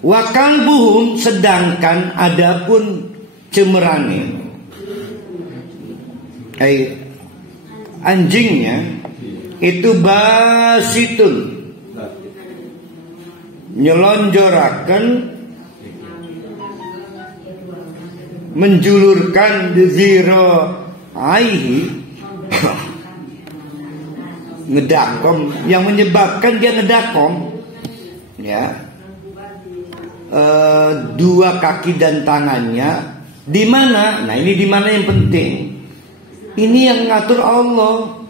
Wa kalbuhum, sedangkan adapun cemerane, anjingnya itu basitun, nyelonjoraken, menjulurkan dzira aihi, ngedakom, yang menyebabkan dia ngedakom, ya, dua kaki dan tangannya. Di mana? Nah, ini di mana yang penting. Ini yang ngatur Allah.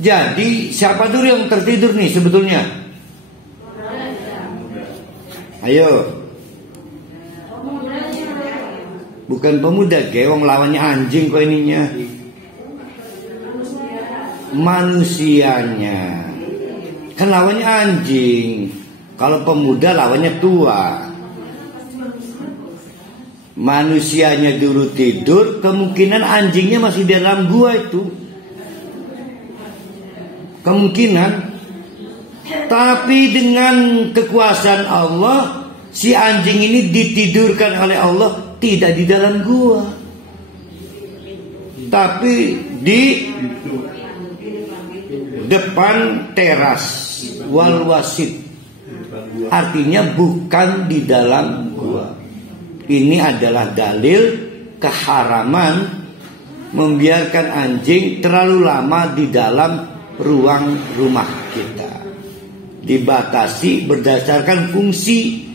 Jadi siapa dulu yang tertidur nih sebetulnya? Ayo. Bukan pemuda, wong lawannya anjing kok ininya. Manusianya. Kan lawannya anjing. Kalau pemuda lawannya tua. Manusianya dulu tidur, kemungkinan anjingnya masih di dalam gua itu. Kemungkinan. Tapi dengan kekuasaan Allah, si anjing ini ditidurkan oleh Allah tidak di dalam gua, tapi di depan teras wal wasit. Artinya bukan di dalam gua. Ini adalah dalil keharaman membiarkan anjing terlalu lama di dalam ruang rumah kita. Dibatasi berdasarkan fungsi.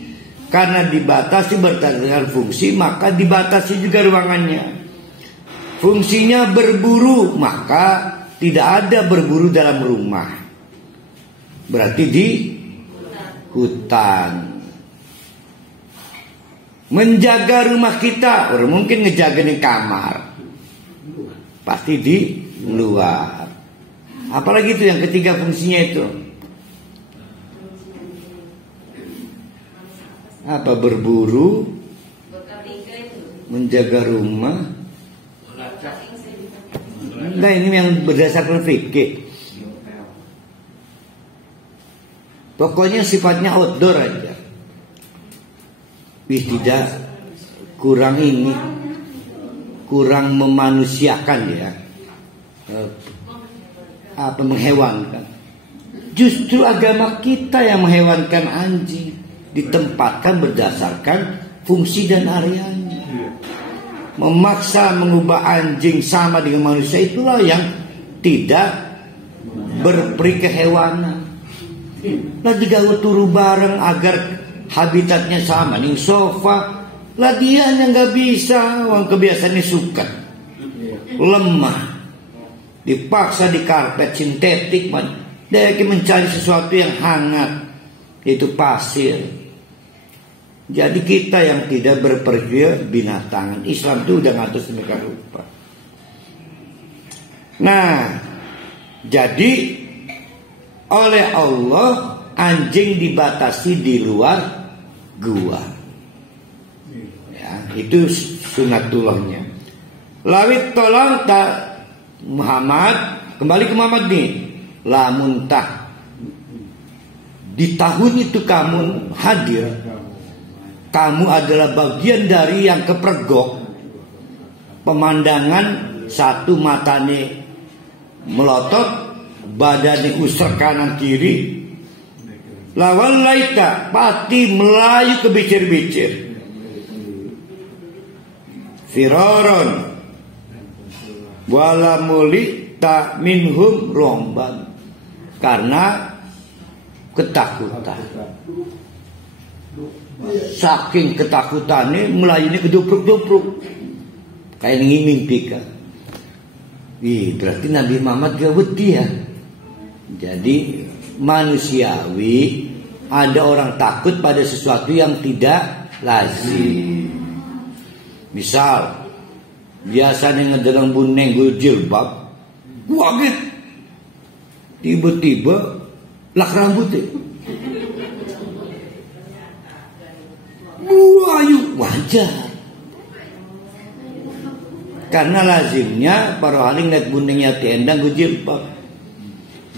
Karena dibatasi berdasarkan fungsi, maka dibatasi juga ruangannya. Fungsinya berburu, maka tidak ada berburu dalam rumah. Berarti di hutan. Menjaga rumah kita, orang mungkin ngejaga di kamar, pasti di luar. Apalagi itu yang ketiga fungsinya itu. Apa? Berburu, menjaga rumah. Nah, ini yang berdasarkan fikih. Pokoknya sifatnya outdoor aja. Tidak kurang ini, kurang memanusiakan ya, apa menghewankan. Justru agama kita yang menghewankan anjing, ditempatkan berdasarkan fungsi dan areanya. Memaksa mengubah anjing sama dengan manusia, itulah yang tidak berperi kehewanan. Nah, digawe turu bareng agar habitatnya sama nih sofa, lah dia yang nggak bisa, orang kebiasaannya suka lemah, dipaksa di karpet sintetik, dia mencari sesuatu yang hangat, itu pasir. Jadi kita yang tidak berpergian binatangan, Islam itu udah ngatur sedemikian rupa. Nah, jadi oleh Allah anjing dibatasi di luar gua, ya, itu sunatullahnya. Lawit tolong tak Muhammad, kembali ke Muhammad nih, lamun tak di tahun itu kamu hadir, kamu adalah bagian dari yang kepergok. Pemandangan satu matane melotot, badannya usir kanan kiri. Lawan laita pati melayu kebicir-bicir. Firaron wala muli tak minhum romban, karena ketakutan. Saking ketakutannya melayunya kedupruk-dupruk kayak ngimimpikan. Berarti Nabi Muhammad gak wedi ya. Jadi manusiawi, ada orang takut pada sesuatu yang tidak lazim. Misal biasanya ngedelang buneng gue jilbab, waget tiba-tiba lak rambutnya buayu, wajar. Karena lazimnya para haling lihat bunengnya tiendang gue jilbab,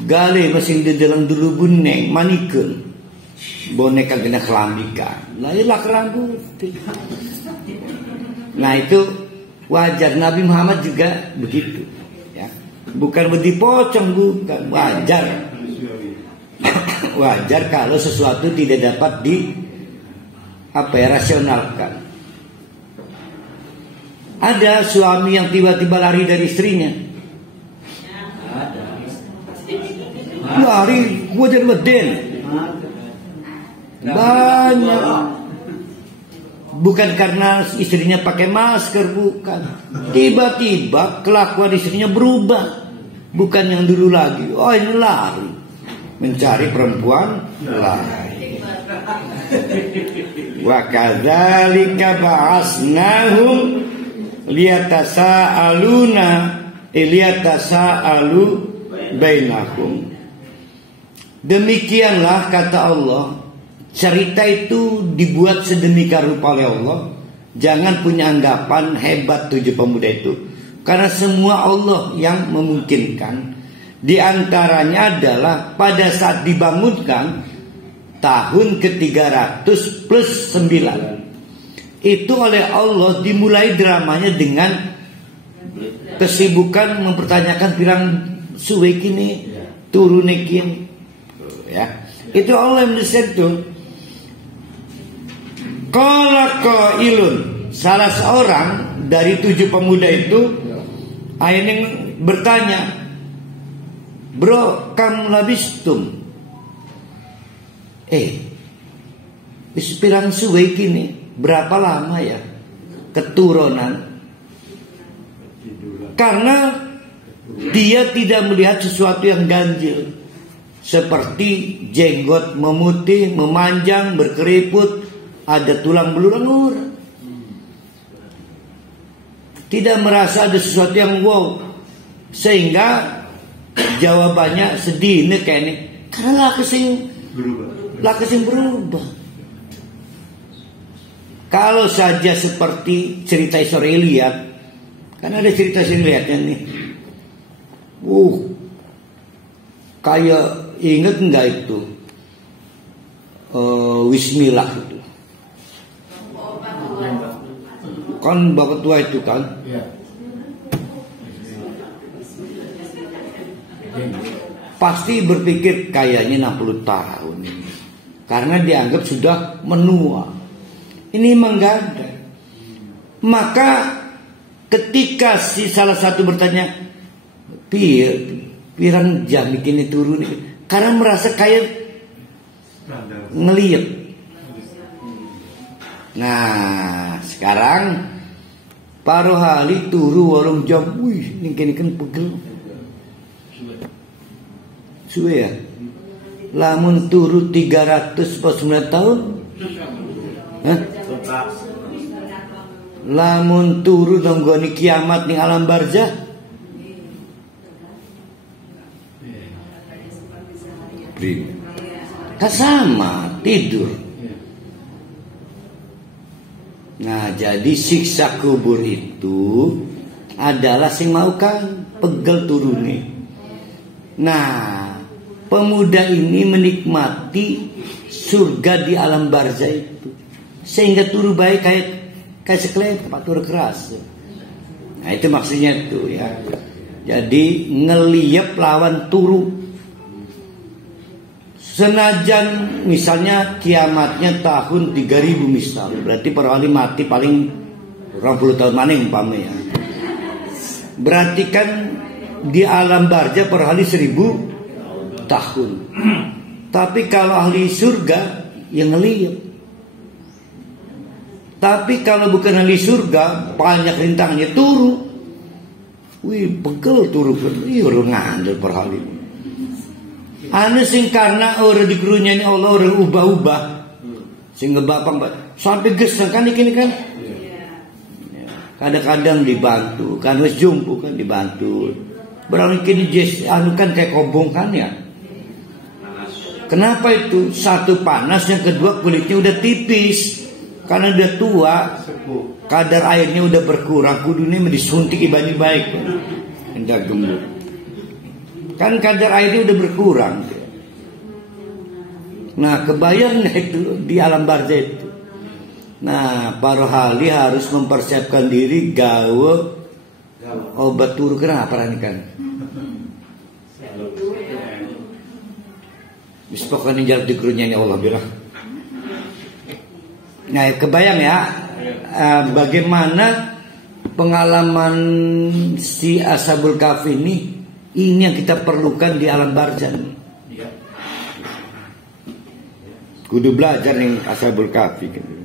gale mesin di dalam dulu buneng maniken boneka kena kelambikan, lahirlah kelambu. Nah itu wajar, Nabi Muhammad juga begitu, ya. Bukan dipocong, bukan, wajar. Wajar kalau sesuatu tidak dapat rasionalkan. Ada suami yang tiba-tiba lari dari istrinya. Lari, wajar beden. Banyak. Bukan karena istrinya pakai masker, bukan. Tiba-tiba kelakuan istrinya berubah. Bukan yang dulu lagi. Oh, ini lari. Mencari perempuan lain. Wa kadzalika ba'asnahum liyatasaalu bainahum. Demikianlah kata Allah. Cerita itu dibuat sedemikian rupa oleh Allah. Jangan punya anggapan hebat 7 pemuda itu, karena semua Allah yang memungkinkan. Di antaranya adalah pada saat dibangunkan tahun ke-300 plus 9. Itu oleh Allah dimulai dramanya dengan kesibukan mempertanyakan pirang suwe kini turune kini, ya. Itu Allah yang mendesain. Qala qailun, salah seorang dari 7 pemuda itu akhirnya bertanya, bro, kam labistum? Pirang suwe kini, berapa lama ya keturunan? Karena dia tidak melihat sesuatu yang ganjil, seperti jenggot memutih, memanjang, berkeriput, ada tulang belulang. Tidak merasa ada sesuatu yang wow, sehingga jawabannya sedih nih kayaknya, karena laki sing berubah. Kalau saja seperti cerita Israeliat, kan ada cerita Israeliatnya nih. Kayak inget nggak itu Wismillah itu? Kan bapak tua itu kan, pasti berpikir kayaknya 60 tahun ini, karena dianggap sudah menua. Ini menggadang. Maka ketika si salah satu bertanya, pirang jam bikin turun, karena merasa kayak ngeliat. Nah sekarang paruh hari turu warung jam, ini kan pegel. Suwe ya. Lamun turu 309 tahun. Hah? Lamun turu nonggoni kiamat ning alam barzah. Sama tidur. Nah, jadi siksa kubur itu adalah sing mau kan pegel turune. Nah, pemuda ini menikmati surga di alam barzah itu, sehingga turu baik kayak seklet, pak turu keras. Nah, itu maksudnya itu ya. Jadi ngeliap lawan turu. Senajan misalnya kiamatnya tahun 3000 misalnya, berarti para wali mati paling 20 tahun maning umpamanya ya. Berarti kan di alam barzah para ahli 1000 tahun. Tapi kalau ahli surga yang ngeliat. Tapi kalau bukan ahli surga, banyak rintangnya turu. Pegel turu, orang ngandel para ahli. Anu sing karena orang dikerunya ini Allah orang ubah-ubah, sing ngebapang sampai gesek kan ini kan. Kadang-kadang dibantu, kan wis jumpu kan dibantu. Berarti kini anu kan kayak kobong kan ya. Kenapa itu? Satu panas, yang kedua kulitnya udah tipis karena udah tua, kadar airnya udah berkurang, kudunya disuntik ibani baik, hendak gemuk. Kan kadar airnya udah berkurang. Nah, kebayang nggak itu di alam barzah itu? Nah, para ahli harus mempersiapkan diri gawe obat turu kenapa kan? Wis pokoknya jalan di kerunyanya Allah bilang. Nah, kebayang ya bagaimana pengalaman si Ashabul Kahfi ini yang kita perlukan di alam barzah. Kudu belajar nih Ashabul Kahfi.